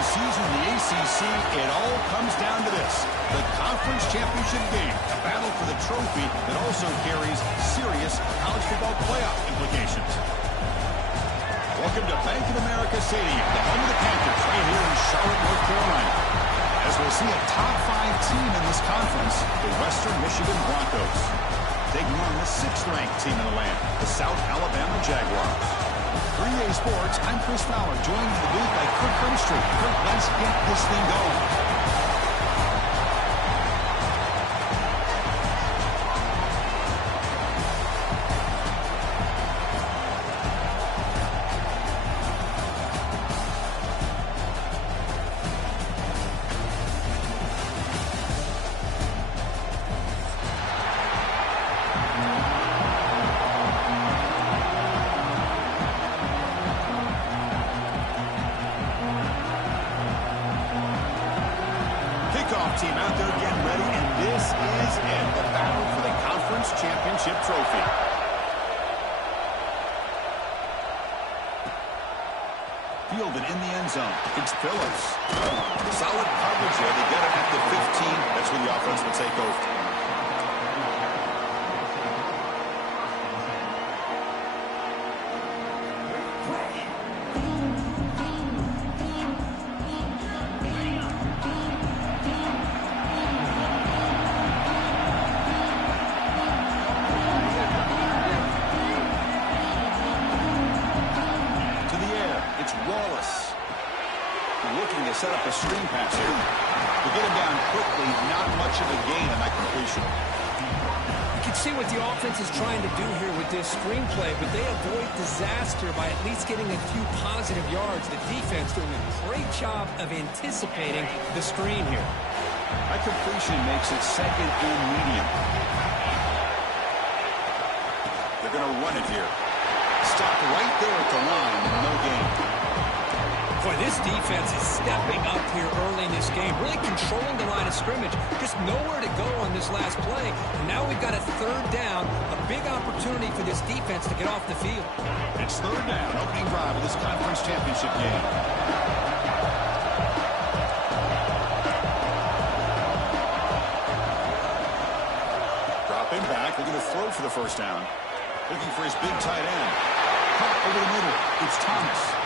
a season in the ACC, it all comes down to this: the conference championship game, a battle for the trophy that also carries serious college football playoff implications. Welcome to Bank of America Stadium, the home of the Panthers, right here in Charlotte, North Carolina. As we'll see a top 5 team in this conference, the Western Michigan Broncos, taking on the 6th-ranked team in the land, the South Alabama Jaguars. 3A Sports, I'm Chris Fowler, joined in the booth by Kirk Grimstreet. Kirk, let's get this thing going. Team out there getting ready, and this is it, the battle for the conference championship trophy. Fielded in the end zone. It's Phillips. Solid coverage there. They get him at the 15. That's where the offense will take over. Looking to set up a screen pass here. To get him down quickly, not much of a gain on that completion. You can see what the offense is trying to do here with this screenplay, but they avoid disaster by at least getting a few positive yards. The defense doing a great job of anticipating the screen here. That completion makes it 2nd and medium. They're going to run it here. Stop right there at the line, no gain. Boy, this defense is stepping up here early in this game, really controlling the line of scrimmage. Just nowhere to go on this last play. And now we've got a 3rd down, a big opportunity for this defense to get off the field. It's 3rd down, opening drive of this conference championship game. Dropping back, looking to throw for the 1st down. Looking for his big tight end. Cut over the middle, it's Thomas.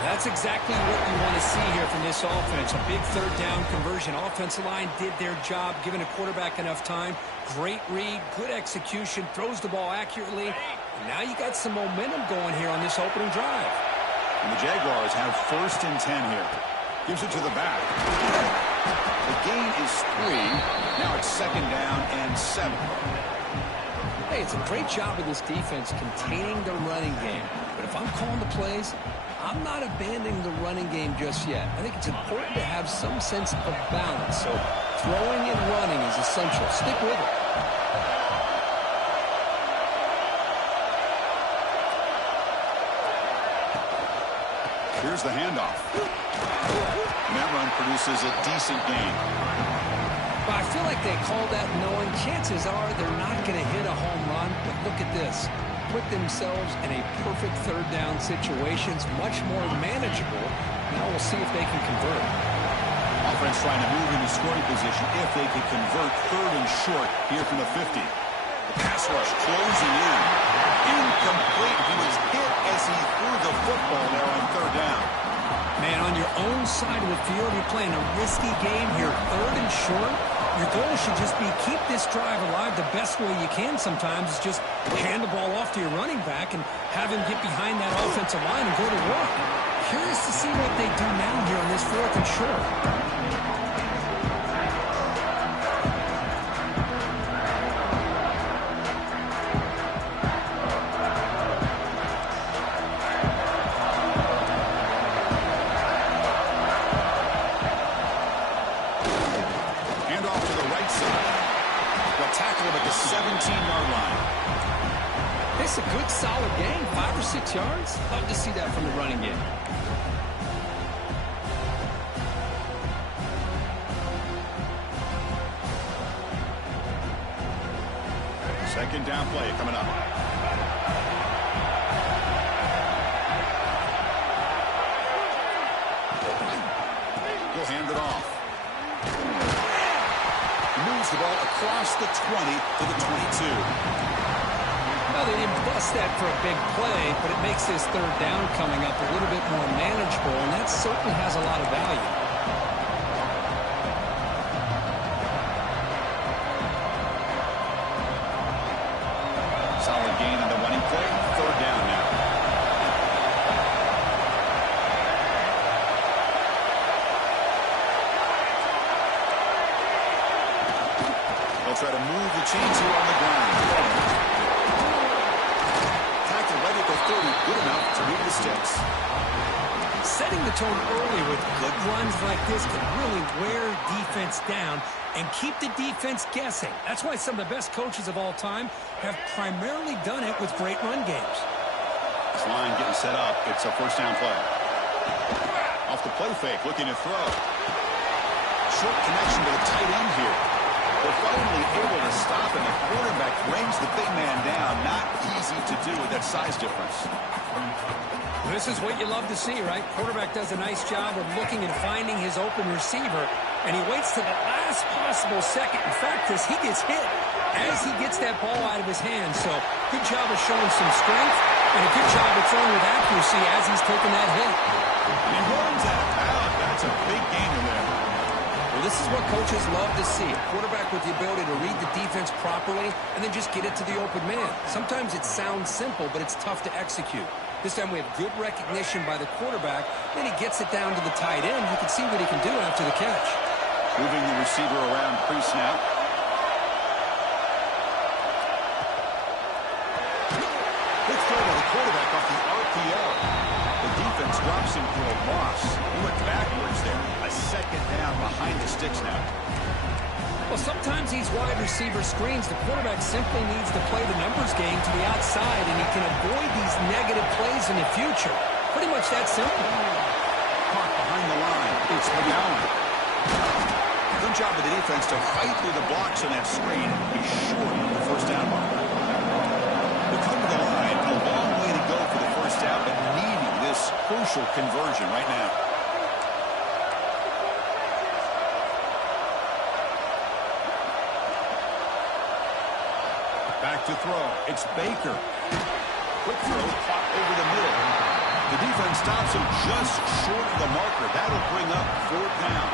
That's exactly what you want to see here from this offense. A big 3rd down conversion. Offensive line did their job, giving a quarterback enough time. Great read, good execution, throws the ball accurately. And now you got some momentum going here on this opening drive. And the Jaguars have 1st and 10 here. Gives it to the back. The gain is 3. Now it's 2nd down and 7. Hey, it's a great job of this defense containing the running game. But if I'm calling the plays, I'm not abandoning the running game just yet. I think it's important to have some sense of balance. So throwing and running is essential. Stick with it. Here's the handoff. And that run produces a decent gain. But I feel like they called that knowing chances are they're not going to hit a home run. But look at this. Put themselves in a perfect 3rd down situation. It's much more manageable. Now we'll see if they can convert. Offense trying to move into scoring position if they can convert 3rd and short here from the 50. The pass rush closing in. Incomplete. He was hit as he threw the football there on 3rd down. Man, on your own side of the field, you're playing a risky game here. 3rd and short. Your goal should just be keep this drive alive the best way you can sometimes is just hand the ball off to your running back and have him get behind that offensive line and go to work. Curious to see what they do now here on this 4th and short. Tackle him at the 17-yard line. It's a good, solid game. 5 or 6 yards. Love to see that from the running game. Second down play coming up. hand it off. Moves the ball across the 20 to the 22. Well, they didn't bust that for a big play, but it makes this third down coming up a little bit more manageable, and that certainly has a lot of value. Solid gain on the running play. Third down now. They'll try to move the chains here on the ground. Tackle right at the 30. Good enough to move the sticks. Setting the tone early with good runs like this can really wear defense down and keep the defense guessing. That's why some of the best coaches of all time have primarily done it with great run games. This line getting set up. It's a first down play. Off the play fake, looking to throw. Short connection to the tight end here. They're finally able to stop, and the quarterback brings the big man down. Not easy to do with that size difference. This is what you love to see, right? Quarterback does a nice job of looking and finding his open receiver, and he waits to the last possible second. In fact, as he gets hit, as he gets that ball out of his hand. So good job of showing some strength, and a good job of throwing with accuracy as he's taking that hit. And he runs out. That's a big gain there. Well, this is what coaches love to see. A quarterback with the ability to read the defense properly and then just get it to the open man. Sometimes it sounds simple, but it's tough to execute. This time we have good recognition by the quarterback. Then he gets it down to the tight end. You can see what he can do after the catch. Moving the receiver around pre-snap. Good throw by the quarterback off the RPO. The defense drops him for a loss. He went backwards there. A second down behind the sticks now. Well, sometimes these wide receiver screens, the quarterback simply needs to play the numbers game to the outside, and he can avoid these negative plays in the future. Pretty much that simple. Caught behind the line. It's McGowan. Good job of the defense to fight through the blocks on that screen and be short of the first down mark. They come to the line. A long way to go for the first down, but needing this crucial conversion right now. Back to throw. It's Baker. Quick throw, caught over the middle. The defense stops him just short of the marker. That'll bring up fourth down.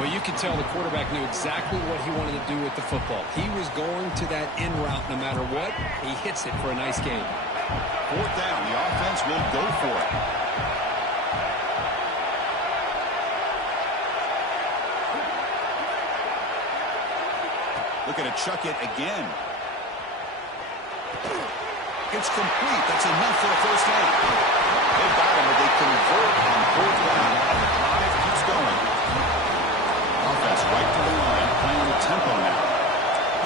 Well, you can tell the quarterback knew exactly what he wanted to do with the football. He was going to that in route no matter what. He hits it for a nice gain. Fourth down. The offense will go for it. Looking to chuck it again. It's complete. That's enough for a first down. They got him, but they convert on fourth down. The drive keeps going. Offense right to the line, playing with tempo now.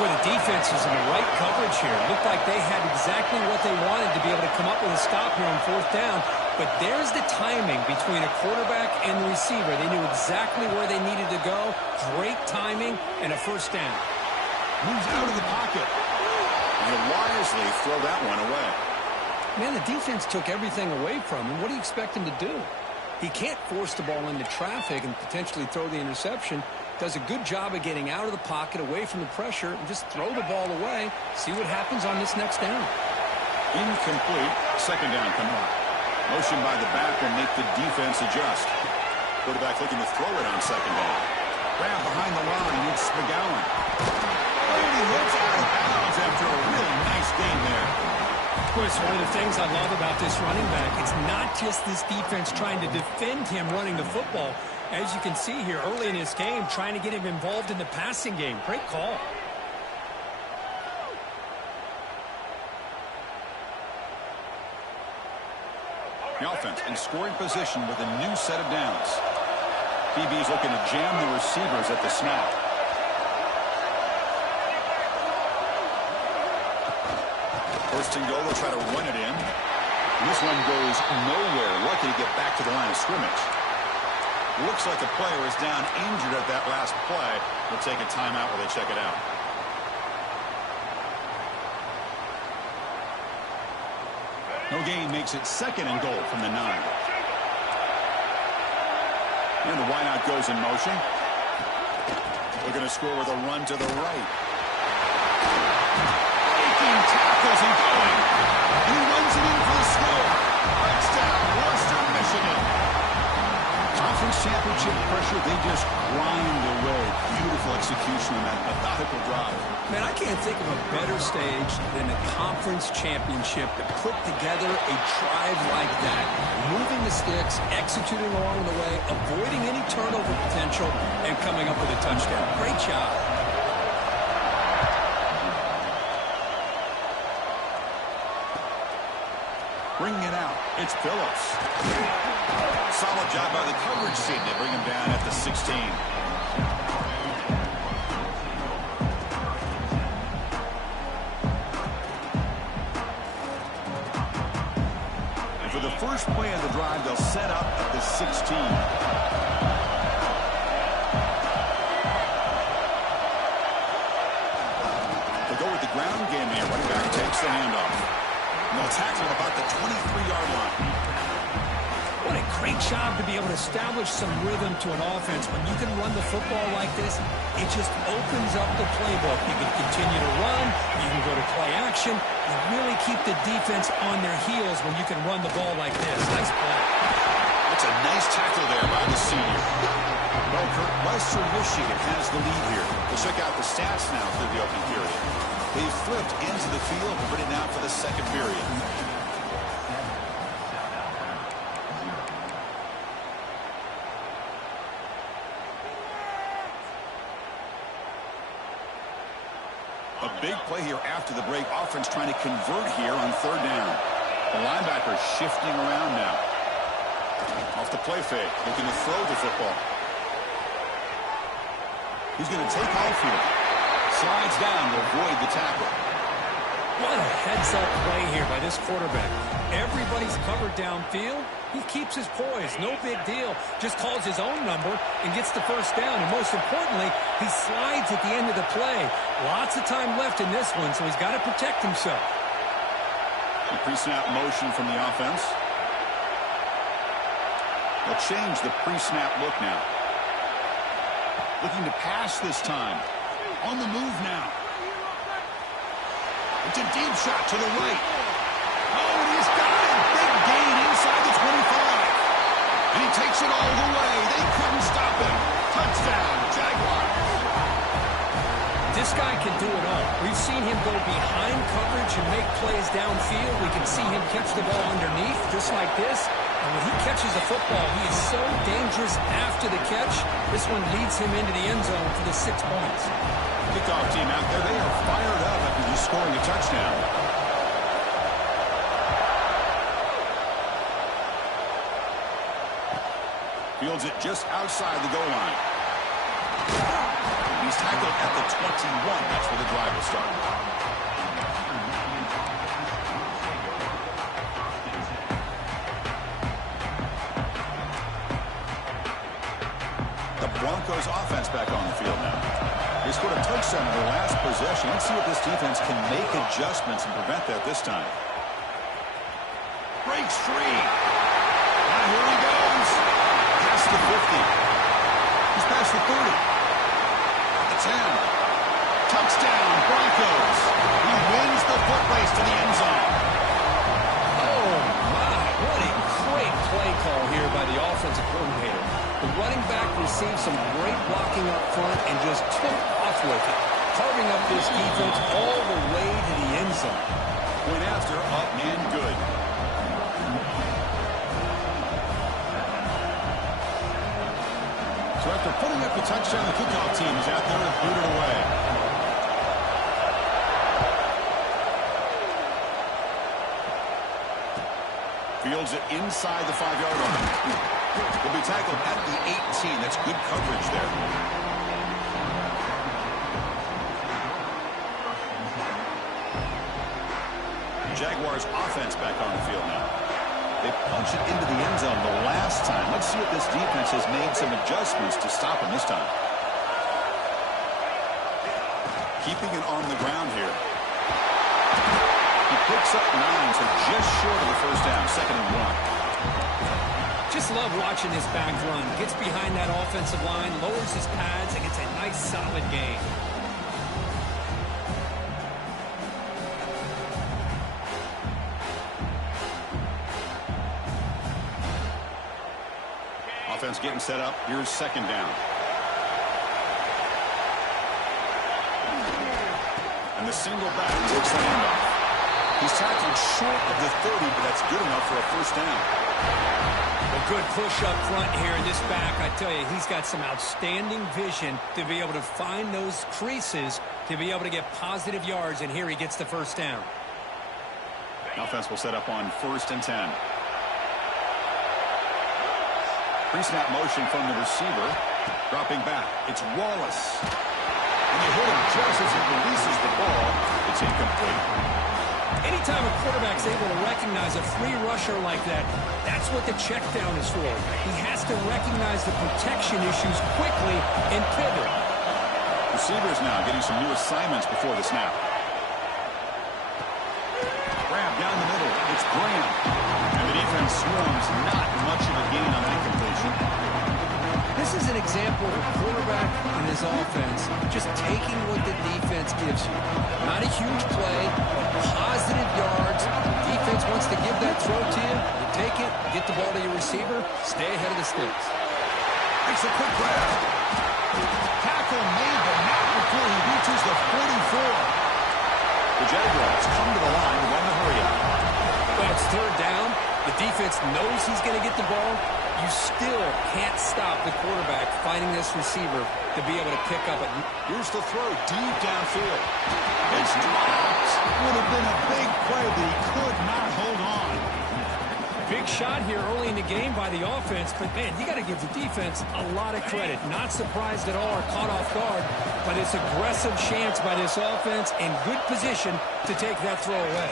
Boy, the defense is in the right coverage here. Looked like they had exactly what they wanted to be able to come up with a stop here on fourth down. But there's the timing between a quarterback and the receiver. They knew exactly where they needed to go. Great timing and a first down. Moves out of the pocket. And he'll wisely throw that one away. Man, the defense took everything away from him. What do you expect him to do? He can't force the ball into traffic and potentially throw the interception. Does a good job of getting out of the pocket, away from the pressure, and just throw the ball away. See what happens on this next down. Incomplete. Second down coming up. Motion by the back will make the defense adjust. Quarterback looking to throw it on second down. Grab behind the line. It's McGowan. He hits out of bounds after a really nice game there. Of course, one of the things I love about this running back, it's not just this defense trying to defend him running the football. As you can see here early in this game, trying to get him involved in the passing game. Great call. The offense in scoring position with a new set of downs. DB's looking to jam the receivers at the snap. First and goal, they'll try to run it in. And this one goes nowhere. Lucky to get back to the line of scrimmage. Looks like a player is down injured at that last play. They'll take a timeout while they check it out. No gain makes it second and goal from the 9. And the wideout goes in motion. We're going to score with a run to the right. Breaking tackles and going. And he runs it in for the score. Touchdown, Western Michigan. Conference championship pressure, they just grind away. Beautiful execution on that methodical drive. Man, I can't think of a better stage than the conference championship to put together a drive like that. Moving the sticks, executing along the way, avoiding any turnover potential, and coming up with a touchdown. Great job. Bringing it out, it's Phillips. Solid job by the coverage team. They bring him down at the 16. And for the first play of the drive, they'll set up at the 16. They'll go with the ground game here. Running back takes the handoff. And they'll tackle about the 23-yard line. What a great job to be able to establish some rhythm to an offense. When you can run the football like this, it just opens up the playbook. You can continue to run. You can go to play action. You really keep the defense on their heels when you can run the ball like this. Nice play. That's a nice tackle there by the senior. Well, Kurt, Western Michigan has the lead here. We'll check out the stats now through the opening period. They flipped into the field and ready now for the second period. A big play here after the break. Offense trying to convert here on third down. The linebacker shifting around now. Off the play fake, looking to throw the football. He's going to take off here. Slides down to avoid the tackle. What a heads-up play here by this quarterback. Everybody's covered downfield. He keeps his poise. No big deal. Just calls his own number and gets the first down. And most importantly, he slides at the end of the play. Lots of time left in this one, so he's got to protect himself. A pre-snap motion from the offense. They'll change the pre-snap look now. Looking to pass this time. On the move now. It's a deep shot to the right. Oh, and he's got it. Big gain inside the 25. And he takes it all the way. They couldn't stop him. Touchdown, Jaguars. This guy can do it all. We've seen him go behind coverage and make plays downfield. We can see him catch the ball underneath, just like this. And when he catches the football, he is so dangerous after the catch. This one leads him into the end zone for the 6 points. Kickoff team out there, they are fired up after just scoring a touchdown. Fields it just outside the goal line. He's tackled at the 21. That's where the drive will start. The Broncos offense back on the field now. They scored a touchdown in their last possession. Let's see if this defense can make adjustments and prevent that this time. Breaks free. Now here he goes. Past the 50. He's past the 30. The 10. Touchdown, Broncos. He wins the foot race to the end zone. Oh, my. What a great play call here by the offensive coordinator. The running back received some great blocking up front and just took off with it, carving up this defense all the way to the end zone. Went after, up and good. So after putting up the touchdown, the kickoff team is out there to boot it away. Fields it inside the 5-yard line. Will be tackled at the 18. That's good coverage there. Jaguars offense back on the field now. They punch it into the end zone the last time. Let's see if this defense has made some adjustments to stop him this time. Keeping it on the ground here. He picks up 9, so just short of the first down, 2nd and 1. Just just love watching this back run. Gets behind that offensive line, lowers his pads, and gets a nice, solid gain. Offense getting set up. Here's second down. And the single back takes the handoff. He's tackled short of the 30, but that's good enough for a first down. A good push up front here in this back. I tell you, he's got some outstanding vision to be able to find those creases, to be able to get positive yards, and here he gets the first down. Offense will set up on 1st and 10. Pre-snap motion from the receiver. Dropping back. It's Wallace. And you hit him just as he releases the ball. It's incomplete. Anytime a quarterback's able to recognize a free rusher like that, that's what the check down is for. He has to recognize the protection issues quickly and pivot. Receivers now getting some new assignments before the snap. Grab down the middle. It's Graham. And the defense swarms. Not much of a gain on that completion. This is an example of a quarterback and his offense just taking what the defense gives you. Not a huge play, but positive yards. The defense wants to give that throw to you. You take it, get the ball to your receiver, stay ahead of the sticks. Makes a quick grab. Tackle made, but not before he reaches the 44. The Jaguars come to the line to run the hurry up. Well, it's third down. The defense knows he's going to get the ball. You still can't stop the quarterback finding this receiver to be able to pick up it. Here's the throw deep downfield. It's dropped. Would have been a big play, but he could not hold on. Big shot here early in the game by the offense, but man, you got to give the defense a lot of credit. Not surprised at all or caught off guard, but it's aggressive chance by this offense and good position to take that throw away.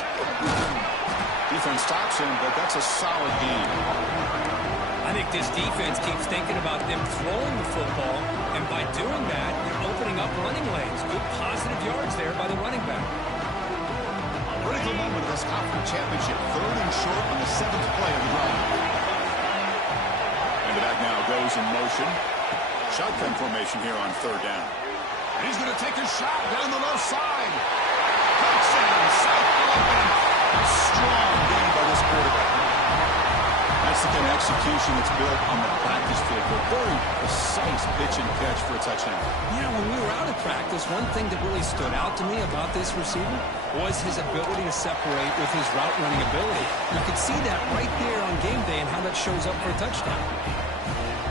Defense stops him, but that's a solid game. I think this defense keeps thinking about them throwing the football, and by doing that, they're opening up running lanes. Good positive yards there by the running back. A critical moment of this conference championship. 3rd and short on the 7th play of the drive. And the back now goes in motion. Shotgun formation here on 3rd down. And he's going to take a shot down the left side. Touchdown, South Alabama. A strong game by this quarterback. That's the kind of execution that's built on the practice field. A very precise pitch and catch for a touchdown. You know, when we were out at practice, one thing that really stood out to me about this receiver was his ability to separate with his route running ability. You could see that right there on game day and how that shows up for a touchdown.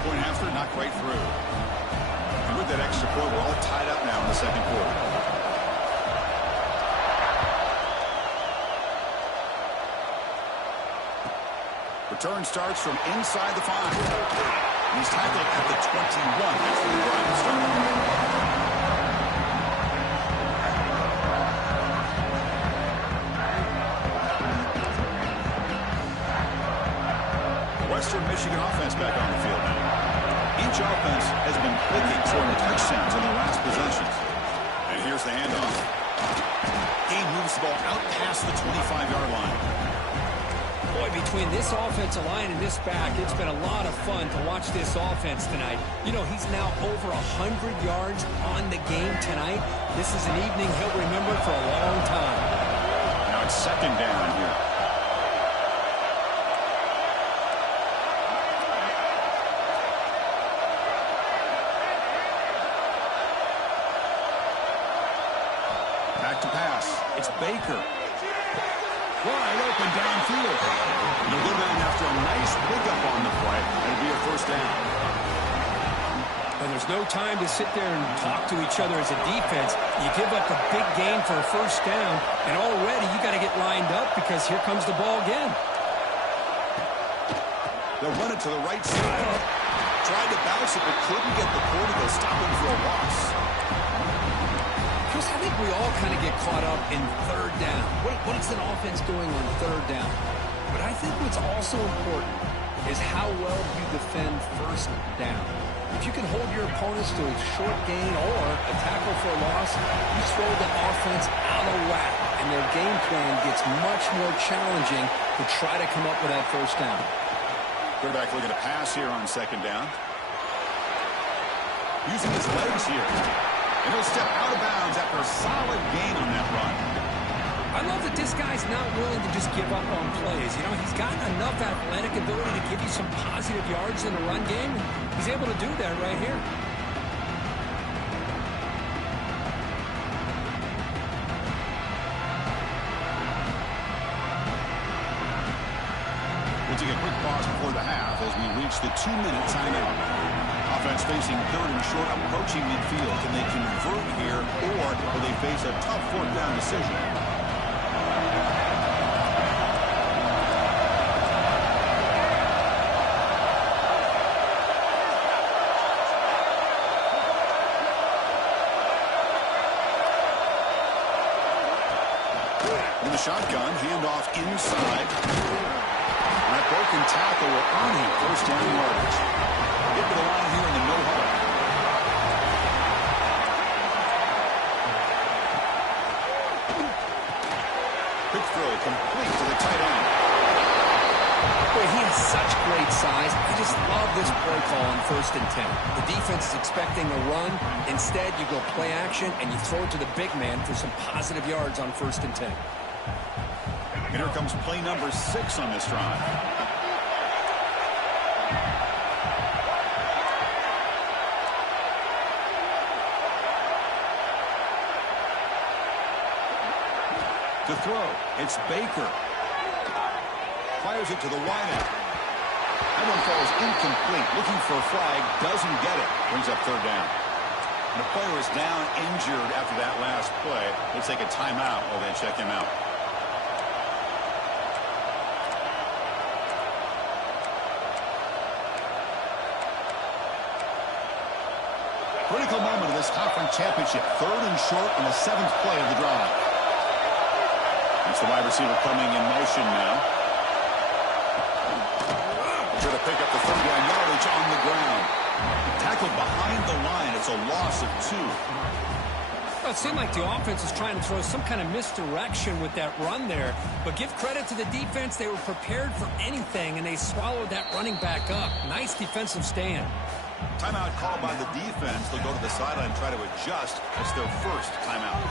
Point after, not quite through. And with that extra point, we're all tied up now in the 2nd quarter. Return starts from inside the 5. He's tackled at the 21. That's where the drive started. Western Michigan offense back on the field now. Each offense has been clicking, scoring touchdowns in their last possessions. And here's the handoff. Game moves the ball out past the 25-yard line. Boy, between this offensive line and this back, it's been a lot of fun to watch this offense tonight. You know, he's now over 100 yards on the game tonight. This is an evening he'll remember for a long time. Now it's 2nd down here. Back to pass. It's Baker. Wide open downfield. He'll go down after a nice pickup on the play. It'll be a first down. And there's no time to sit there and talk to each other as a defense. You give up a big gain for a first down, and already you got to get lined up because here comes the ball again. They'll run it to the right side. Tried to bounce it, but couldn't get the core to go stop him for a loss. Chris, I think we all kind of get caught up in 3rd down. What is an offense doing on 3rd down? But I think what's also important is how well you defend 1st down. If you can hold your opponents to a short gain or a tackle for a loss, you throw the offense out of whack, and their game plan gets much more challenging to try to come up with that first down. Quarterback looking to pass here on second down. Using his legs here. And he'll step out of bounds after a solid gain on that run. I love that this guy's not willing to just give up on plays. You know, he's got enough athletic ability to give you some positive yards in the run game. He's able to do that right here. We'll take a quick pause before the half as we reach the 2-minute timeout. Offense facing third and short, approaching midfield. Can they convert here, or will they face a tough fourth down decision? In the shotgun, handoff inside. And that broken tackle will earn him first down yardage. Get to the line here in the no huddle. Quick throw complete to the tight end. Boy, he has such great size. I just love this play call on 1st and 10. The defense is expecting a run. Instead, you go play action, and you throw it to the big man for some positive yards on 1st and 10. And here comes play number 6 on this drive. To throw, it's Baker. Fires it to the wideout. That one falls incomplete. Looking for a flag, doesn't get it. Brings up third down. And the player is down, injured after that last play. Let's take a timeout while they check him out. Critical moment of this conference championship. Third and short in the 7th play of the drive. It's the wide receiver coming in motion now. Try to pick up the third down yardage on the ground. Tackled behind the line. It's a loss of 2. Well, it seemed like the offense is trying to throw some kind of misdirection with that run there. But give credit to the defense. They were prepared for anything, and they swallowed that running back up. Nice defensive stand. Timeout called by the defense. They'll go to the sideline and try to adjust. It's their first timeout.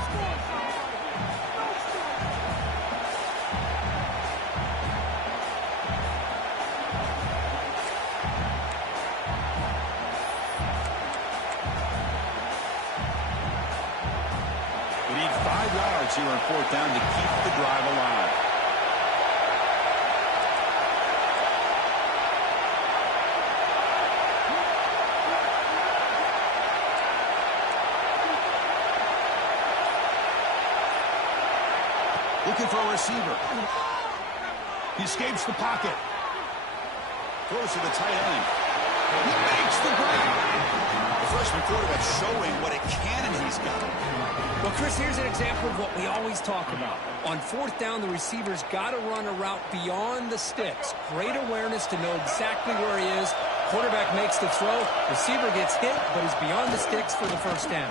We need 5 yards here on 4th down to keep the drive alive. Looking for a receiver. He escapes the pocket. Throws to the tight end. He makes the grab. The freshman quarterback showing what a cannon he's got. Well, Chris, here's an example of what we always talk about. On 4th down, the receiver's got to run a route beyond the sticks. Great awareness to know exactly where he is. Quarterback makes the throw. Receiver gets hit, but he's beyond the sticks for the first down.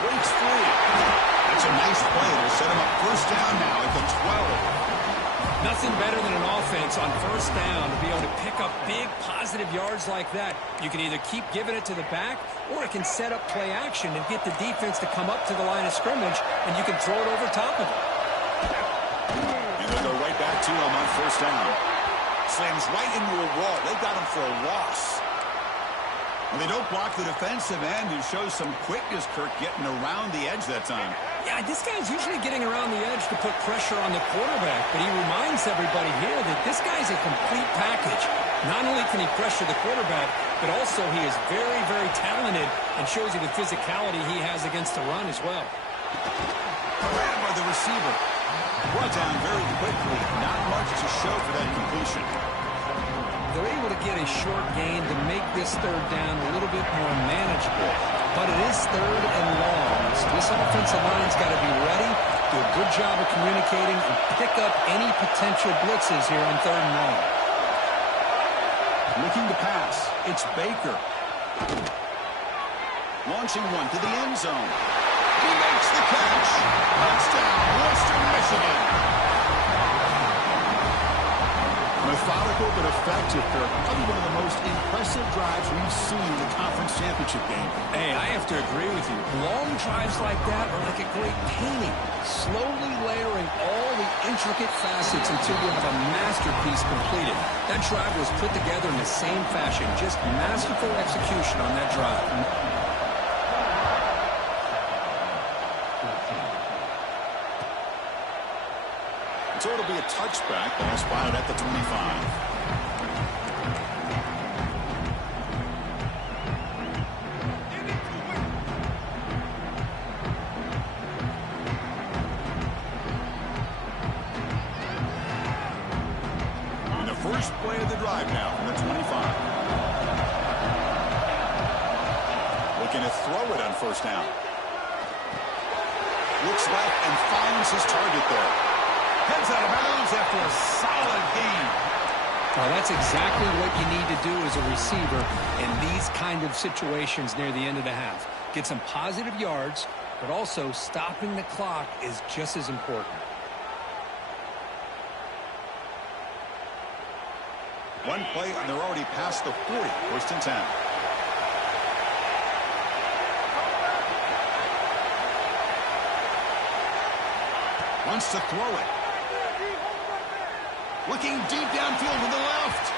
Breaks free. That's a nice play. It'll set him up first down now at the 12. Nothing better than an offense on first down to be able to pick up big positive yards like that. You can either keep giving it to the back, or it can set up play action and get the defense to come up to the line of scrimmage, and you can throw it over top of it. And they'll go right back to him on first down. Slams right into a wall. They got him for a loss. And they don't block the defensive end, who shows some quickness, Kirk, getting around the edge that time. Yeah, this guy's usually getting around the edge to put pressure on the quarterback, but he reminds everybody here that this guy's a complete package. Not only can he pressure the quarterback, but also he is very, very talented and shows you the physicality he has against the run as well. Grabbed by the receiver. Brought down very quickly. Not much to show for that completion. They're able to get a short gain to make this third down a little bit more manageable. But it is third and long. So this offensive line's got to be ready, do a good job of communicating, and pick up any potential blitzes here on third and long. Looking to pass. It's Baker. Launching one to the end zone. He makes the catch. Touchdown, Western Michigan. And a Methodical but effective, Kirk. Probably one of the most impressive drives we've seen in the conference championship game. Hey, I have to agree with you. Long drives like that are like a great painting, slowly layering all the intricate facets until you have a masterpiece completed. That drive was put together in the same fashion, just masterful execution on that drive. So it'll be a touchback. Ball spotted at the 25. First play of the drive now from the 25. Looking to throw it on first down. Looks left and finds his target there. Heads out of bounds after a solid gain. Well, that's exactly what you need to do as a receiver in these kind of situations near the end of the half. Get some positive yards, but also stopping the clock is just as important. One play, and they're already past the 40. First and 10. Wants to throw it. Looking deep downfield to the left.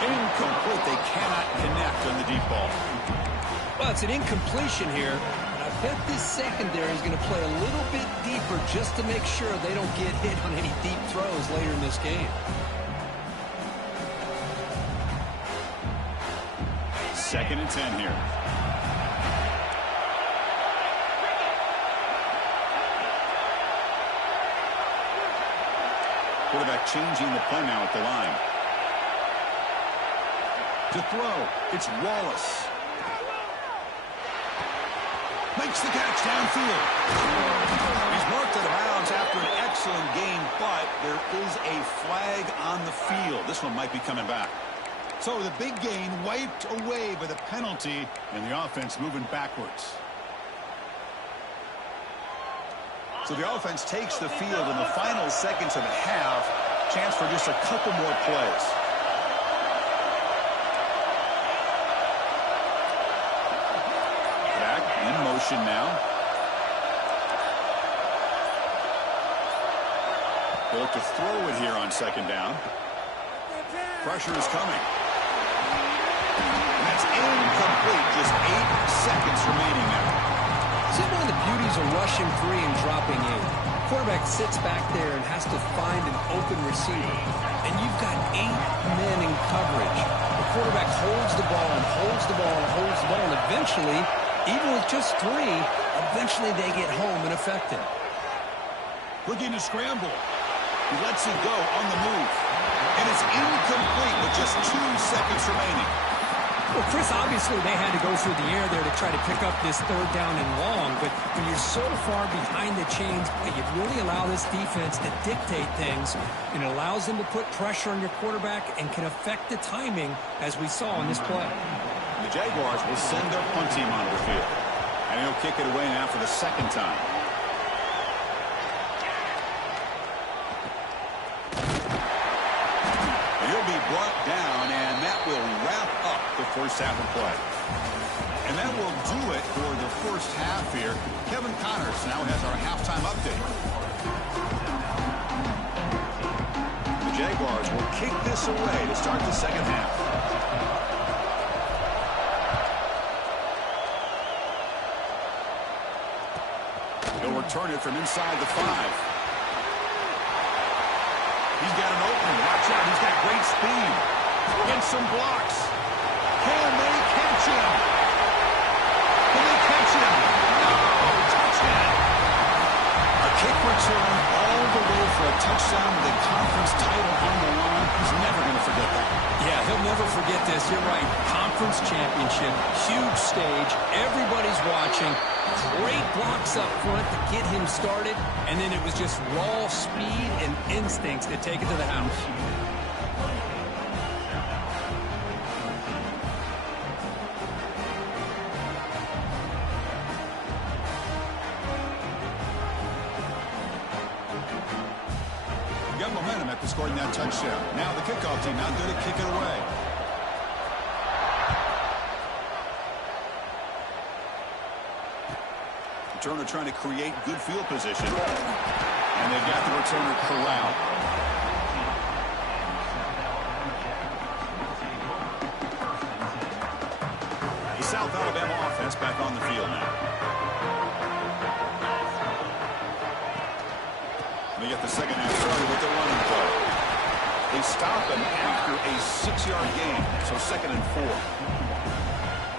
Incomplete. They cannot connect on the deep ball. Well, it's an incompletion here. But I bet this secondary is going to play a little bit deeper just to make sure they don't get hit on any deep throws later in this game. Second and 10 here. Quarterback changing the play now at the line. To throw, it's Wallace. Makes the catch downfield. He's marked out of bounds after an excellent game, but there is a flag on the field. This one might be coming back. So the big gain wiped away by the penalty, and the offense moving backwards. So the offense takes the field in the final seconds of the half. Chance for just a couple more plays. Back in motion now. Built to throw it here on second down. Pressure is coming. And that's incomplete. Just 8 seconds remaining now. See, one of the beauties of rushing free and dropping in. Quarterback sits back there and has to find an open receiver. And you've got 8 men in coverage. The quarterback holds the ball and holds the ball and holds the ball. And eventually, even with just 3, eventually they get home and affect him. Looking to scramble. He lets it go on the move. And it's incomplete with just 2 seconds remaining. Well, Chris, obviously they had to go through the air there to try to pick up this third down and long, but when you're so far behind the chains, you really allow this defense to dictate things, and it allows them to put pressure on your quarterback and can affect the timing, as we saw in this play. The Jaguars will send their punt team onto the field, and he'll kick it away now for the second time. He'll be brought down, and that will wrap up the first half of play. And that will do it for the first half here. Kevin Connors now has our halftime update. The Jaguars will kick this away to start the second half. He'll return it from inside the 5. He's got an opening. Watch out. He's got great speed. And some blocks. Can they catch him? Can they catch him? No! Touchdown! A kick return all the way for a touchdown with a conference title on the line. He's never going to forget that. Yeah, he'll never forget this. You're right. Conference championship. Huge stage. Everybody's watching. Great blocks up front to get him started, and then it was just raw speed and instincts to take it to the house. You got momentum at the and scoring that touchdown. Now the kickoff team out there to kick it away. Returner trying to create good field position. And they've got the returner corralled. The South Alabama offense back on the field now. They get the second half started with the running play. They stop him after a 6-yard gain, so 2nd and 4.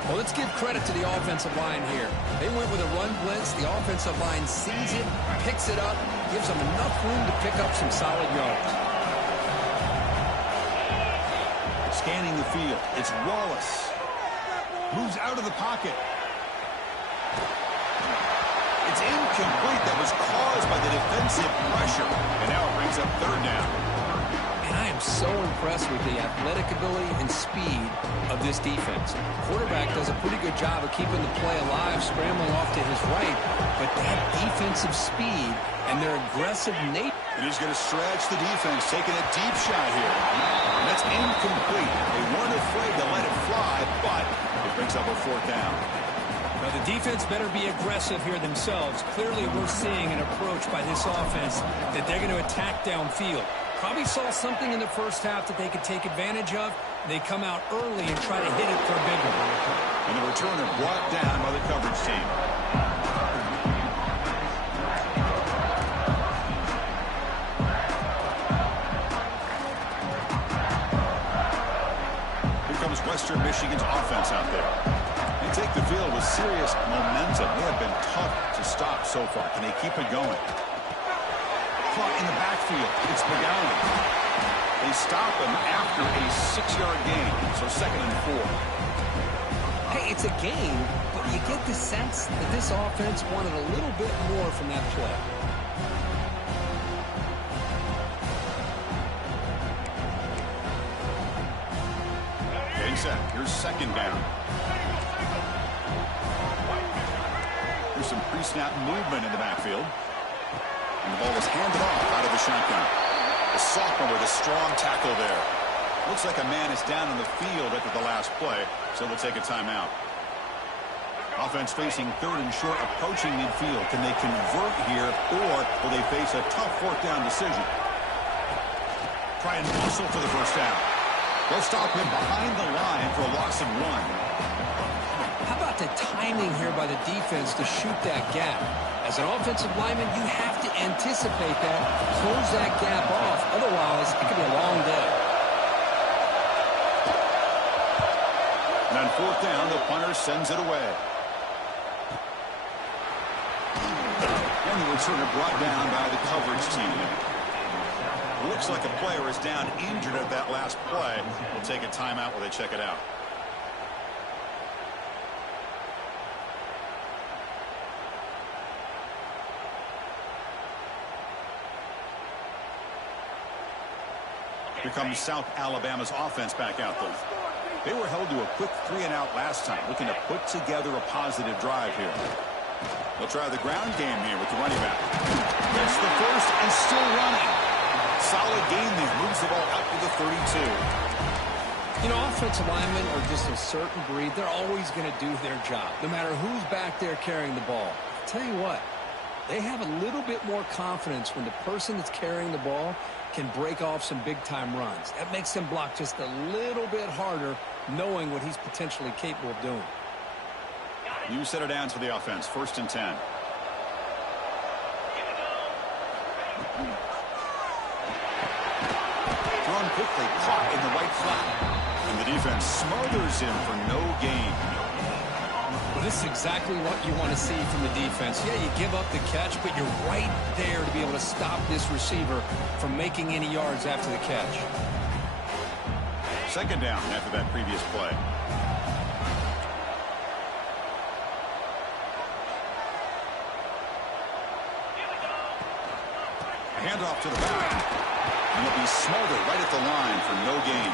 Well, let's give credit to the offensive line here. They went with a run blitz. The offensive line sees it, picks it up, gives them enough room to pick up some solid yards. Scanning the field, it's Wallace. Moves out of the pocket. It's incomplete. That was caused by the defensive pressure. And now it brings up 3rd down. And I am so impressed with the athletic ability and speed of this defense. Quarterback does a pretty good job of keeping the play alive, scrambling off to his right. But that defensive speed and their aggressive nature. And he's going to stretch the defense, taking a deep shot here. And that's incomplete. They weren't afraid to let it fly, but it brings up a 4th down. Now, the defense better be aggressive here themselves. Clearly, we're seeing an approach by this offense that they're going to attack downfield. Probably saw something in the first half that they could take advantage of. They come out early and try to hit it for a big one. And the returner brought down by the coverage team. Here comes Western Michigan's offense out there. They take the field with serious momentum. They have been tough to stop so far. Can they keep it going? Caught in the backfield. It's McGowan. They stop him after a 6-yard gain. So 2nd and 4. Hey, it's a game, but you get the sense that this offense wanted a little bit more from that play. Getting set. Here's 2nd down. There's some pre-snap movement in the backfield. And the ball was handed off out of the shotgun. The sophomore with a strong tackle there. Looks like a man is down on the field after the last play, so we'll take a timeout. Offense facing 3rd and short, approaching midfield. Can they convert here, or will they face a tough 4th down decision? Try and muscle for the 1st down. They'll stop him behind the line for a loss of 1. How about the timing here by the defense to shoot that gap? As an offensive lineman, you have to anticipate that, close that gap off. Otherwise, it could be a long day. And on 4th down, the punter sends it away. And the returner brought down by the coverage team. Looks like a player is down injured at that last play. We'll take a timeout while they check it out. Here comes South Alabama's offense back out there. They were held to a quick 3-and-out last time, looking to put together a positive drive here. They'll try the ground game here with the running back. Gets the first and still running. Solid gain there. Moves the ball out to the 32. You know, offensive linemen are just a certain breed. They're always going to do their job, no matter who's back there carrying the ball. I'll tell you what, they have a little bit more confidence when the person that's carrying the ball can break off some big-time runs. That makes them block just a little bit harder, knowing what he's potentially capable of doing. You set it down to the offense. 1st and 10. Thrown quickly, caught in the right flat. And the defense smothers him for no gain. Well, this is exactly what you want to see from the defense. Yeah, you give up the catch, but you're right there to be able to stop this receiver from making any yards after the catch. 2nd down after that previous play. A handoff to the back. And he'll be smothered right at the line for no gain.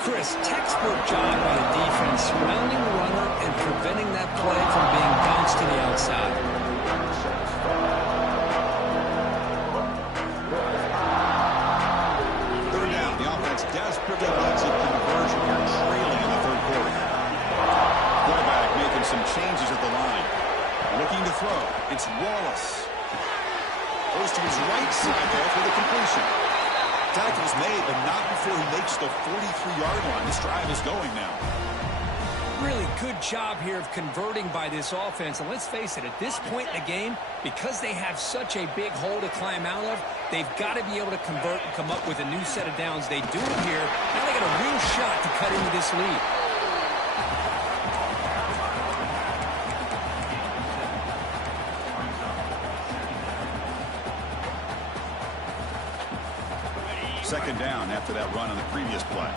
Chris, textbook job by the defense, surrounding the runner and preventing that play from being bounced to the outside. 20-yard line. This drive is going now. Really good job here of converting by this offense. And let's face it, at this point in the game, because they have such a big hole to climb out of, they've got to be able to convert and come up with a new set of downs. They do it here. Now they got a real shot to cut into this lead. Second down after that run on the previous play.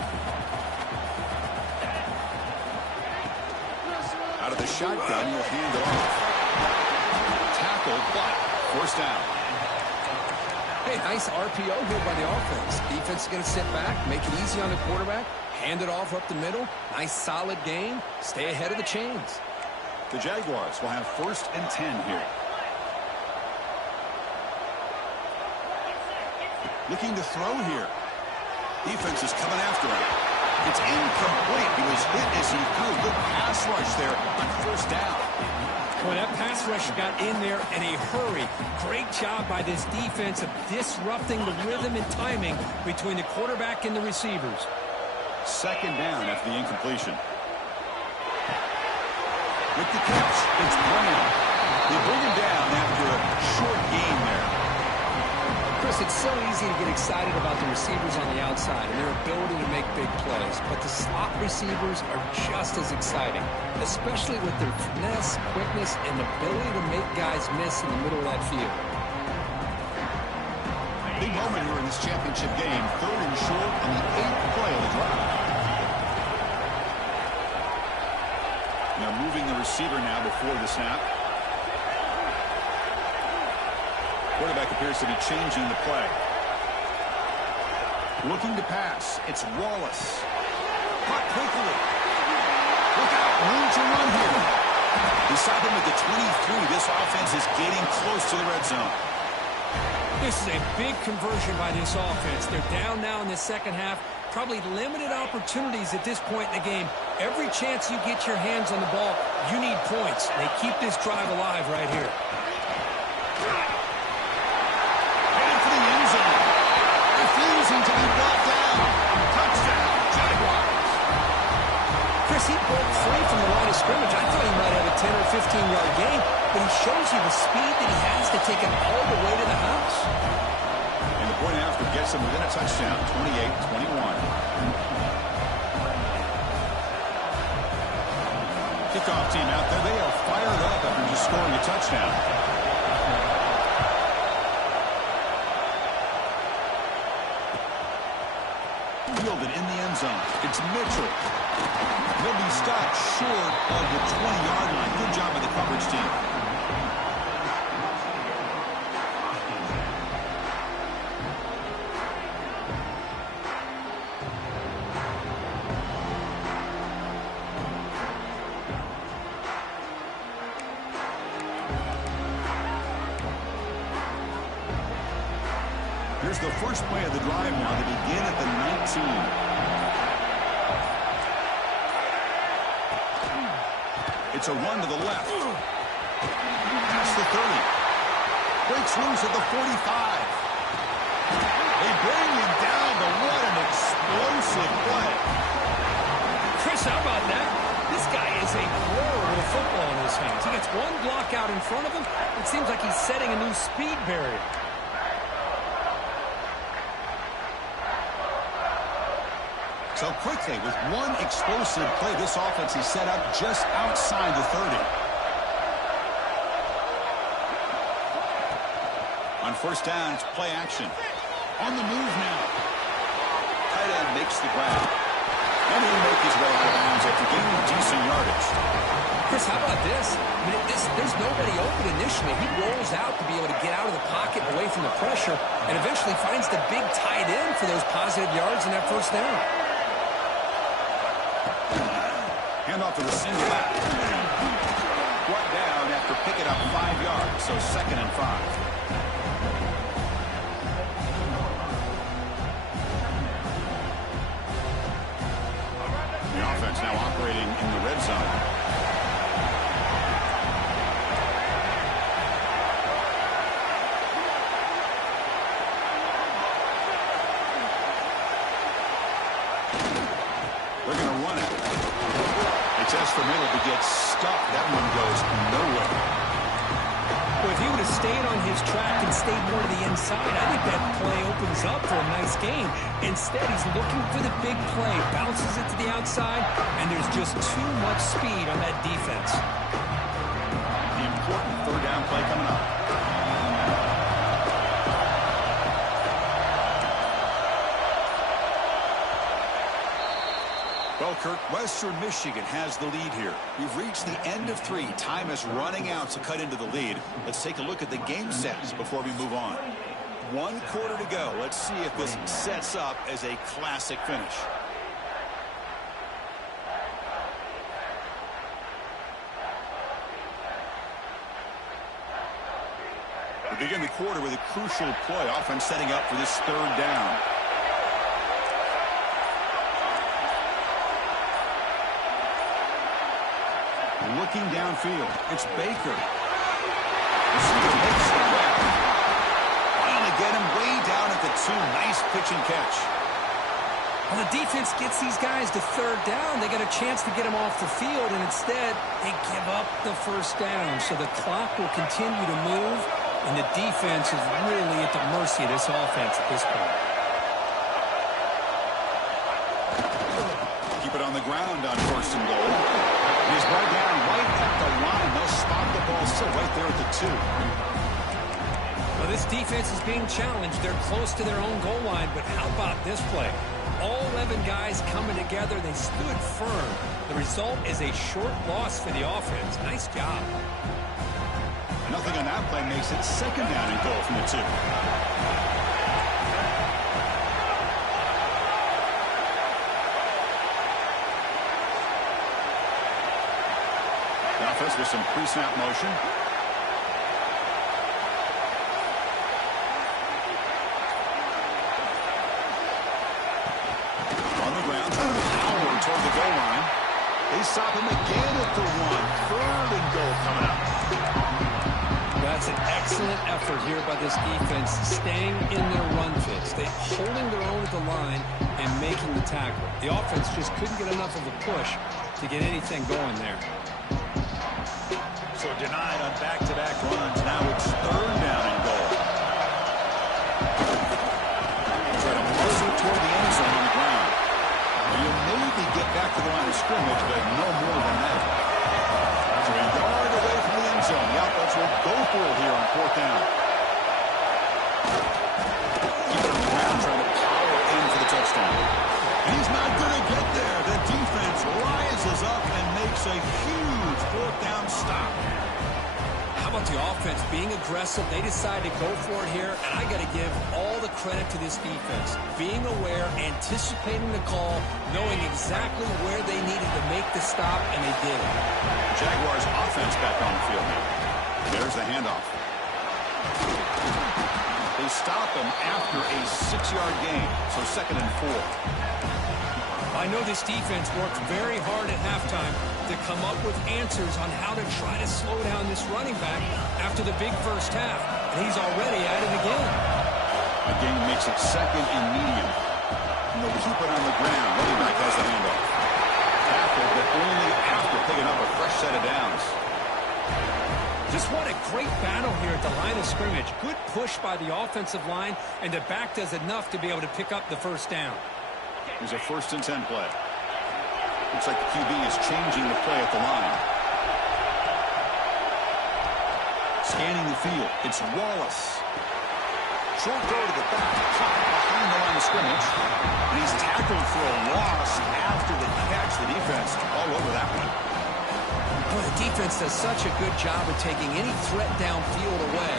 Out of the shotgun, he'll hand it off. Tackle, but first down. Hey, nice RPO here by the offense. Defense is going to sit back, make it easy on the quarterback, hand it off up the middle. Nice solid gain. Stay ahead of the chains. The Jaguars will have 1st and 10 here. Looking to throw here. Defense is coming after him. It's incomplete. He was hit as he threw a good pass rush there on 1st down. Boy, that pass rush got in there in a hurry. Great job by this defense of disrupting the rhythm and timing between the quarterback and the receivers. 2nd down after the incompletion. With the catch, it's Brown. They bring him down after a short gain there. Chris, it's so easy to get excited about the receivers on the outside and their ability to make big plays, but the slot receivers are just as exciting, especially with their finesse, quickness, and ability to make guys miss in the middle of that field. Big moment here in this championship game. 3rd and short on the 8th play of the drive. They're moving the receiver now before the snap. Quarterback appears to be changing the play. Looking to pass. It's Wallace. Caught quickly. Look out. Room to run here. Beside him at the 23. This offense is getting close to the red zone. This is a big conversion by this offense. They're down now in the second half. Probably limited opportunities at this point in the game. Every chance you get your hands on the ball, you need points. They keep this drive alive right here. Headed for the end zone. Refusing to be brought down. Touchdown, Jaguars. Chris, he broke free from the line of scrimmage. I thought he might have a 10 or 15-yard gain, but he shows you the speed that he has to take it all the way to the house. And the point after gets him within a touchdown, 28-21. Kickoff team out there. They are fired up after just scoring a touchdown. Fielded in the end zone. It's Mitchell. He'll be stopped short of the 20-yard line. Good job by the coverage team. Here's the first play of the drive now. They begin at the 19. It's a run to the left. Past the 30. Breaks loose at the 45. They bring him down, but what an explosive play. Chris, how about that? This guy is a thrower with a football in his hands. He gets one block out in front of him. It seems like he's setting a new speed barrier. So quickly, with one explosive play, this offense is set up just outside the 30. On first down, it's play action. On the move now. Tight end makes the grab. And he'll make his way out of bounds after getting decent yardage. Chris, how about this? I mean, there's nobody open initially. He rolls out to be able to get out of the pocket away from the pressure and eventually finds the big tight end for those positive yards in that first down. Handoff to the single back. Brought down after picking up 5 yards, so 2nd and 5. The offense now operating in the red zone. They're going to run it. They test the middle but get stuck. That one goes nowhere. Well, if he would have stayed on his track and stayed more to the inside, I think that play opens up for a nice game. Instead, he's looking for the big play, bounces it to the outside, and there's just too much speed on that defense. The important third down play coming up. Well, Kirk, Western Michigan has the lead here. We've reached the end of 3. Time is running out to cut into the lead. Let's take a look at the game sets before we move on. 1 quarter to go. Let's see if this sets up as a classic finish. We begin the quarter with a crucial play. Offense setting up for this third down. Looking downfield, it's Baker. Receiver makes the grab. Trying to get him way down at the 2. Nice pitch and catch. When the defense gets these guys to third down, they got a chance to get them off the field, and instead they give up the first down. So the clock will continue to move, and the defense is really at the mercy of this offense at this point. Keep it on the ground on 1st and goal. He's brought down right at the line. They'll spot the ball still right there at the 2. Well, this defense is being challenged. They're close to their own goal line, but how about this play? All 11 guys coming together. They stood firm. The result is a short loss for the offense. Nice job. Nothing on that play makes it 2nd down and goal from the 2. With some pre-snap motion. On the ground, trying to power toward the goal line. They stop him again at the 1. 3rd and goal coming up. That's an excellent effort here by this defense, staying in their run fits. They holding their own at the line and making the tackle. The offense just couldn't get enough of a push to get anything going there. So denied on back-to-back runs. Now it's 3rd down and goal. Try to muzzle toward the end zone on the ground. You maybe get back to the line of scrimmage, but no more than that. So a yard away from the end zone. The offense will go for it here on 4th down. Keep it on the ground, trying to power in for the touchdown. He's not going to get there. The defense rises up and makes a huge 4th down stop. How about the offense being aggressive? They decide to go for it here, and I got to give all the credit to this defense. Being aware, anticipating the call, knowing exactly where they needed to make the stop, and they did it. Jaguars offense back on the field now. There's the handoff. They stop him after a 6-yard gain, so 2nd and 4. I know this defense worked very hard at halftime to come up with answers on how to try to slow down this running back after the big first half. And he's already at it again. Again, makes it 2nd and medium. And they'll keep it on the ground. Running back has the handoff. Tackled, but only after picking up a fresh set of downs. Just what a great battle here at the line of scrimmage. Good push by the offensive line, and the back does enough to be able to pick up the first down. Here's a 1st and 10 play. Looks like the QB is changing the play at the line. Scanning the field. It's Wallace. Short throw to the back. Caught behind the line of scrimmage. And he's tackled for a loss after the catch. The defense all over that one. Well, the defense does such a good job of taking any threat downfield away.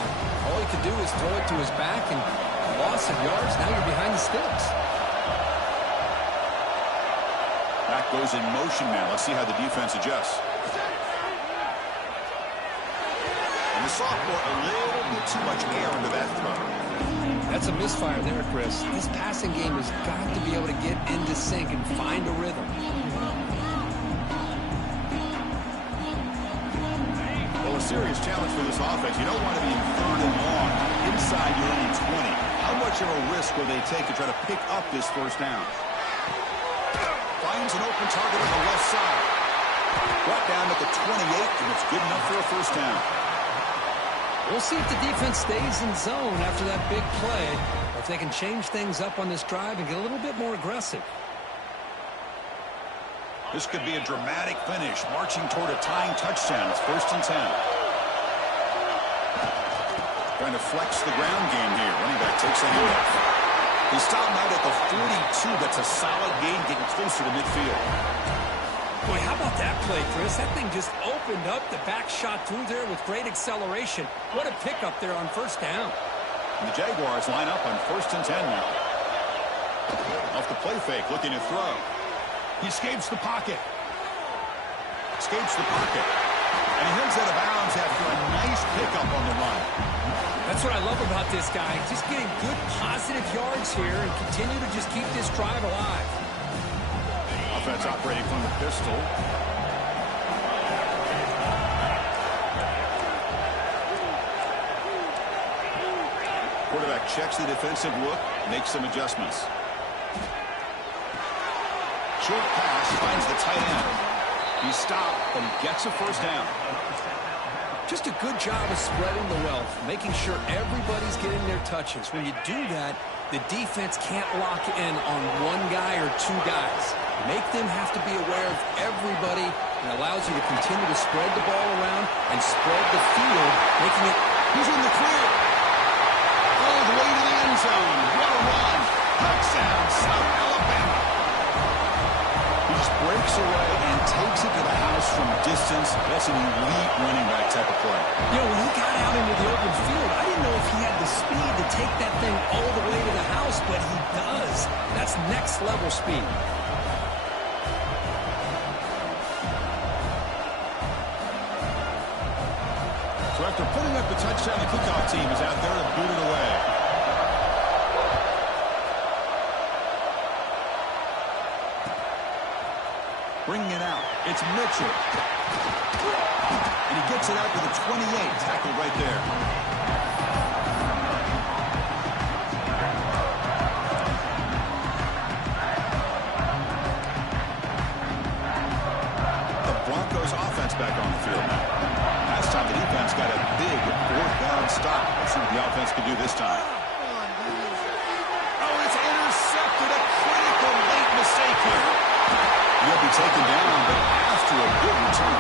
All he could do is throw it to his back, and loss of yards, now you're behind the sticks. Back goes in motion now. Let's see how the defense adjusts. And the sophomore, a little bit too much air into that throw. That's a misfire there, Chris. This passing game has got to be able to get into sync and find a rhythm. Well, a serious challenge for this offense. You don't want to be in 3rd and long inside your own 20. How much of a risk will they take to try to pick up this first down? finds an open target on the left side. Brought down at the 28, and it's good enough for a first down. We'll see if the defense stays in zone after that big play, or if they can change things up on this drive and get a little bit more aggressive. This could be a dramatic finish, marching toward a tying touchdown. It's 1st and 10. Trying to flex the ground game here. Running back takes a handoff. He's stopped out at the 42. That's a solid gain, getting closer to midfield. Boy, how about that play, Chris? That thing just opened up. The back shot through there with great acceleration. What a pickup there on first down. And the Jaguars line up on 1st and 10 now. Off the play fake, looking to throw. He escapes the pocket. Escapes the pocket. And he heads out of bounds after a nice pickup on the run. That's what I love about this guy. Just getting good positive yards here and continue to just keep this drive alive. Offense operating from the pistol. Quarterback checks the defensive look, makes some adjustments. Short pass finds the tight end. He stopped, but he gets a first down. Just a good job of spreading the wealth, making sure everybody's getting their touches. When you do that, the defense can't lock in on one guy or two guys. Make them have to be aware of everybody, and allows you to continue to spread the ball around and spread the field, making it... He's in the clear. All the way to the end zone. What a run. Touchdown, South Alabama. He just breaks away and takes it to the house from distance. That's an elite running back type of play. You know, when he got out into the open field, I didn't know if he had the speed to take that thing all the way to the house, but he does. That's next level speed. So after putting up the touchdown, the kickoff team is out there to boot it away. Bringing it out, it's Mitchell. And he gets it out to the 28, tackled right there. The Broncos offense back on the field now. Last time the defense got a big 4th down stop. Let's see what the offense can do this time. Oh, it's intercepted. A critical late mistake here. He'll be taken down, but after a good return.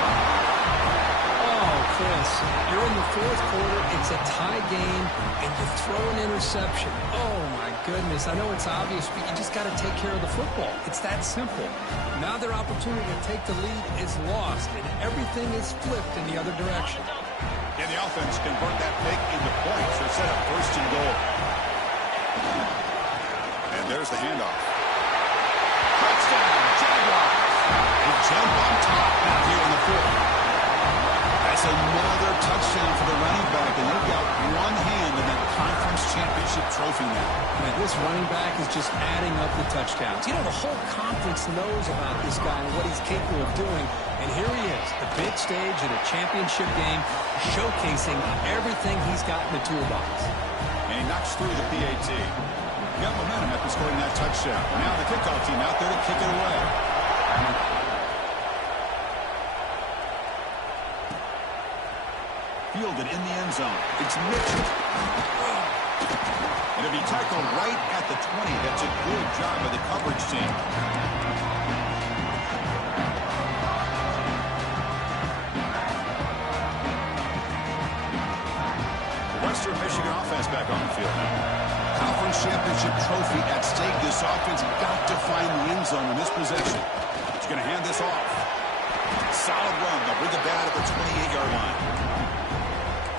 Oh, Chris, you're in the 4th quarter. It's a tie game, and you throw an interception. Oh, my goodness. I know it's obvious, but you just got to take care of the football. It's that simple. Now their opportunity to take the lead is lost, and everything is flipped in the other direction. And the offense convert that pick into points. They're set up 1st and goal. And there's the handoff. Touchdown, Jaguars. They jump on top now here in the 4th. That's another touchdown for the running back, and they've got one hand in that conference championship trophy now. Man, this running back is just adding up the touchdowns. You know, the whole conference knows about this guy and what he's capable of doing. And here he is, the big stage in a championship game, showcasing everything he's got in the toolbox. And he knocks through the PAT. He got momentum after scoring that touchdown. Now the kickoff team out there to kick it away. Fielded in the end zone. It's Mitchell. And it'll be tackled right at the 20. That's a good job by the coverage team. The Western Michigan offense back on the field now. Conference championship trophy at stake. This offense got to find the end zone in this possession. He's going to hand this off. Solid run. They'll bring it down at the 28-yard line.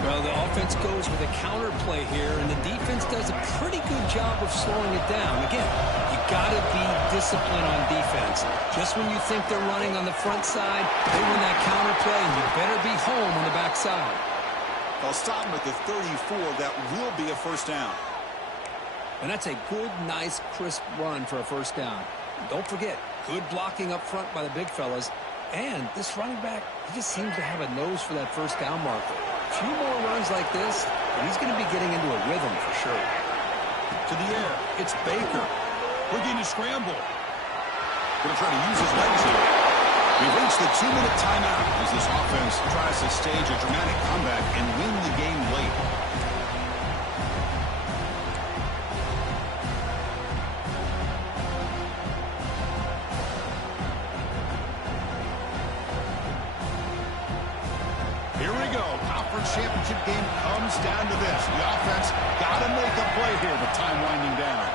Well, the offense goes with a counter play here, and the defense does a pretty good job of slowing it down. Again, you got to be disciplined on defense. Just when you think they're running on the front side, they run that counter play, and you better be home on the back side. They'll stop him at the 34. That will be a first down. And that's a good, nice, crisp run for a first down. Don't forget, good blocking up front by the big fellas. And this running back, he just seems to have a nose for that first down marker. A few more runs like this, and he's going to be getting into a rhythm for sure. To the air, it's Baker. Looking to scramble. Going to try to use his legs here. We've reached the 2-minute timeout as this offense tries to stage a dramatic comeback and win the game late. Here we go. Conference championship game comes down to this. The offense got to make a play here with time winding down.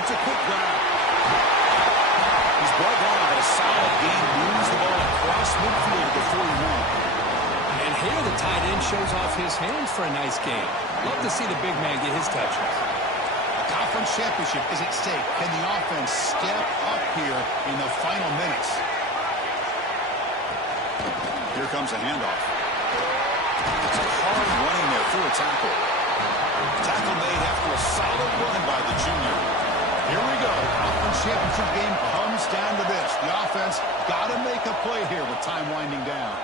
It's a quick grab. He's brought down at a solid gain, moves the ball across midfield to the 41. And here the tight end shows off his hands for a nice game. Love to see the big man get his touches. A conference championship is at stake. Can the offense step up here in the final minutes? Here comes a handoff. It's a hard running there through a tackle. Tackle made after a solid run by the junior. Here we go. Conference championship game comes down to this. The offense got to make a play here with time winding down.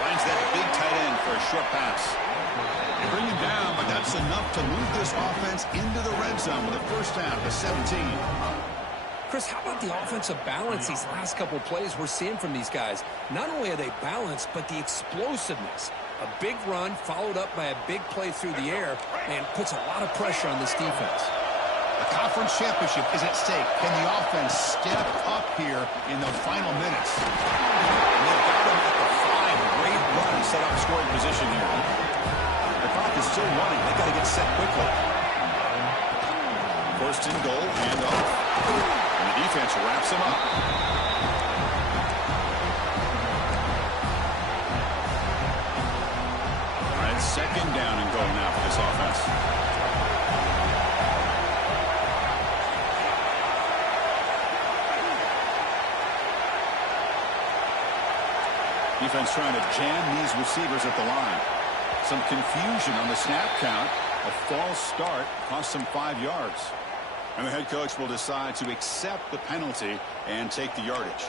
Finds that big tight end for a short pass. They bring him down, but that's enough to move this offense into the red zone with a first down to 17. Chris, how about the offensive balance these last couple plays we're seeing from these guys? Not only are they balanced, but the explosiveness. A big run followed up by a big play through the air and puts a lot of pressure on this defense. The conference championship is at stake. Can the offense step up here in the final minutes? And they've got him at the 5. Great run, set up scoring position here. The clock is still running. They've got to get set quickly. First and goal, handoff. And the defense wraps him up. All right, second down and goal now for this offense. Defense trying to jam these receivers at the line. Some confusion on the snap count. A false start cost them 5 yards. And the head coach will decide to accept the penalty and take the yardage.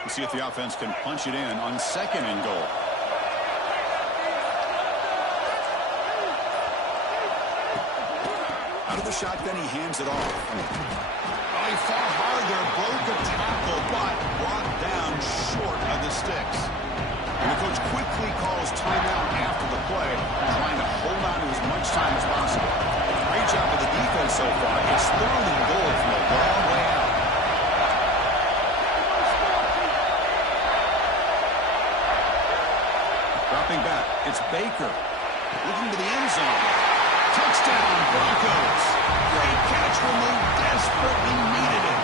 We'll see if the offense can punch it in on second and goal. Out of the shotgun, he hands it off. Oh, he fought hard there, broke a tackle, but brought down short of the sticks. And the coach quickly calls timeout after the play, trying to hold on to as much time as possible. Great job of the defense so far. It's third and goal from a long way out. Dropping back, it's Baker. Looking to the end zone. Touchdown, Broncos. Great catch when they desperately needed it.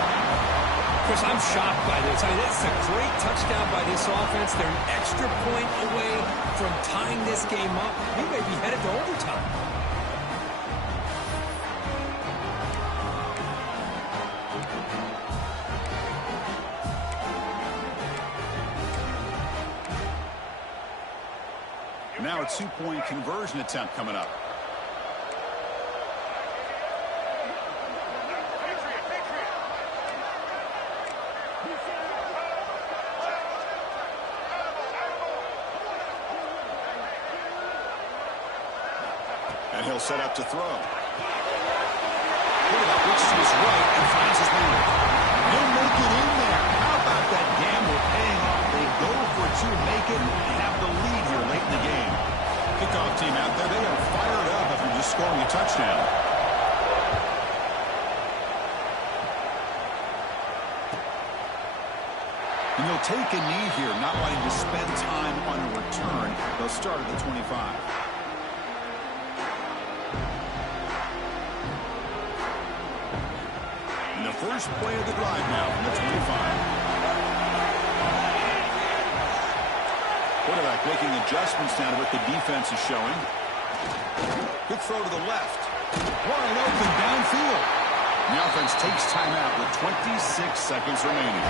Chris, I'm shocked by this. I mean, it's a great touchdown by this offense. They're an extra point away from tying this game up. We may be headed to overtime. Now a 2-point conversion attempt coming up. And he'll set up to throw. Quarterback looks to his right and finds his man. He'll make it in there. How about that gamble paying off? They go for two, make it, and have the lead here late in the game. Kickoff team out there, they are fired up after just scoring a touchdown. And they'll take a knee here, not wanting to spend time on a return. They'll start at the 25. First play of the drive now from the 25. Quarterback making adjustments now to what the defense is showing. Quick throw to the left. Wide open downfield. And the offense takes timeout with 26 seconds remaining.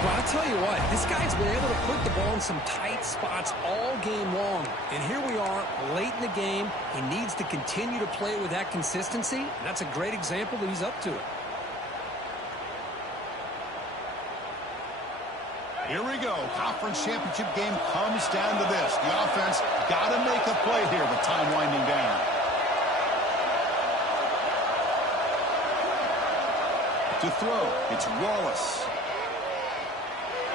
Well, I'll tell you what, this guy's been able to put the ball in some tight spots all game long. And here we are, late in the game. He needs to continue to play with that consistency. And that's a great example that he's up to it. Here we go. Conference championship game comes down to this. The offense got to make a play here with time winding down. To throw, it's Wallace.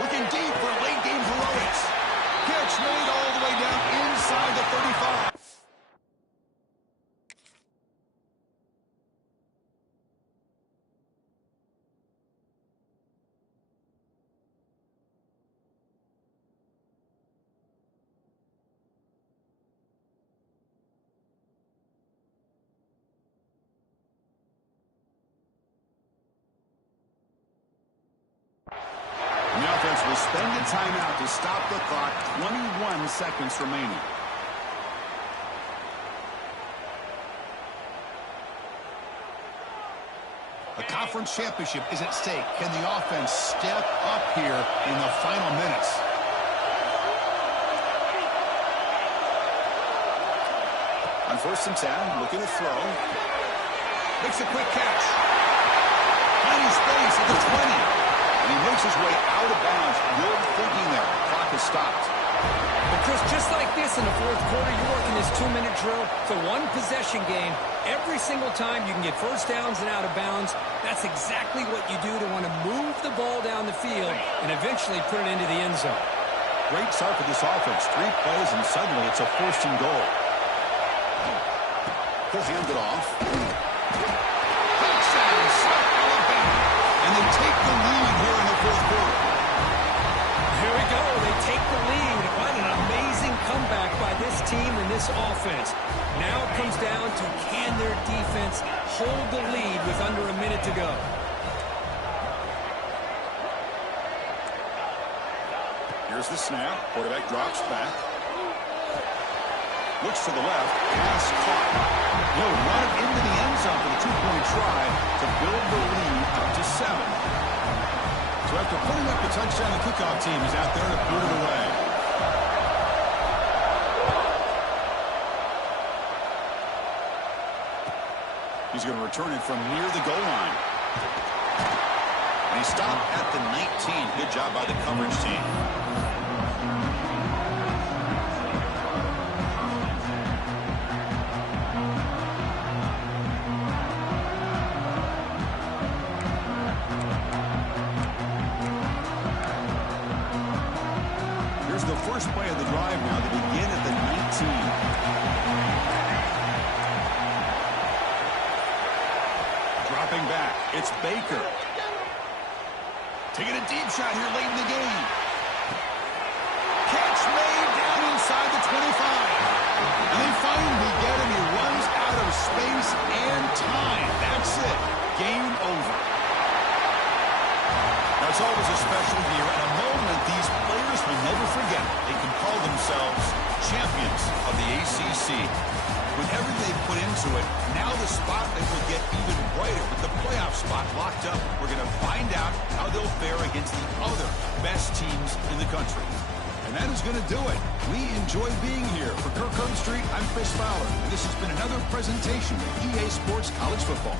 Looking deep for late game heroics. Catch made all the way down inside the 35. The offense will spend a timeout to stop the clock. 21 seconds remaining. The conference championship is at stake. Can the offense step up here in the final minutes? On 1st and 10, looking to throw. Makes a quick catch. Finding space at the 20. And he makes his way out of bounds. Good thinking there. Clock is stopped. But Chris, just like this in the fourth quarter, you're working this 2-minute drill. It's a one-possession game. Every single time you can get first downs and out of bounds. That's exactly what you do to want to move the ball down the field and eventually put it into the end zone. Great start for this offense. 3 plays, and suddenly it's a 1st and goal. He'll hand it off. And they take the lead here in the fourth quarter. Here we go. They take the lead. What an amazing comeback by this team and this offense. Now it comes down to can their defense hold the lead with under a minute to go. Here's the snap. Quarterback drops back. Looks to the left. Pass caught. He'll run it into the end zone for the 2-point try to build the lead up to 7. So after putting up the touchdown, the kickoff team is out there to put it away. He's going to return it from near the goal line. And he stopped at the 19. Good job by the coverage team. The first play of the drive now. They begin at the 19. Dropping back. It's Baker. Taking a deep shot here late in the game. Catch made down inside the 25. And they finally get him. He runs out of space and time. That's it. Game over. Now, it's always a special year and a moment these players will never forget. They can call themselves champions of the ACC. With everything they put into it, now the spotlight will get even brighter. With the playoff spot locked up, we're going to find out how they'll fare against the other best teams in the country. And that is going to do it. We enjoy being here. For Kirk Herbstreit, I'm Chris Fowler. And this has been another presentation of EA Sports College Football.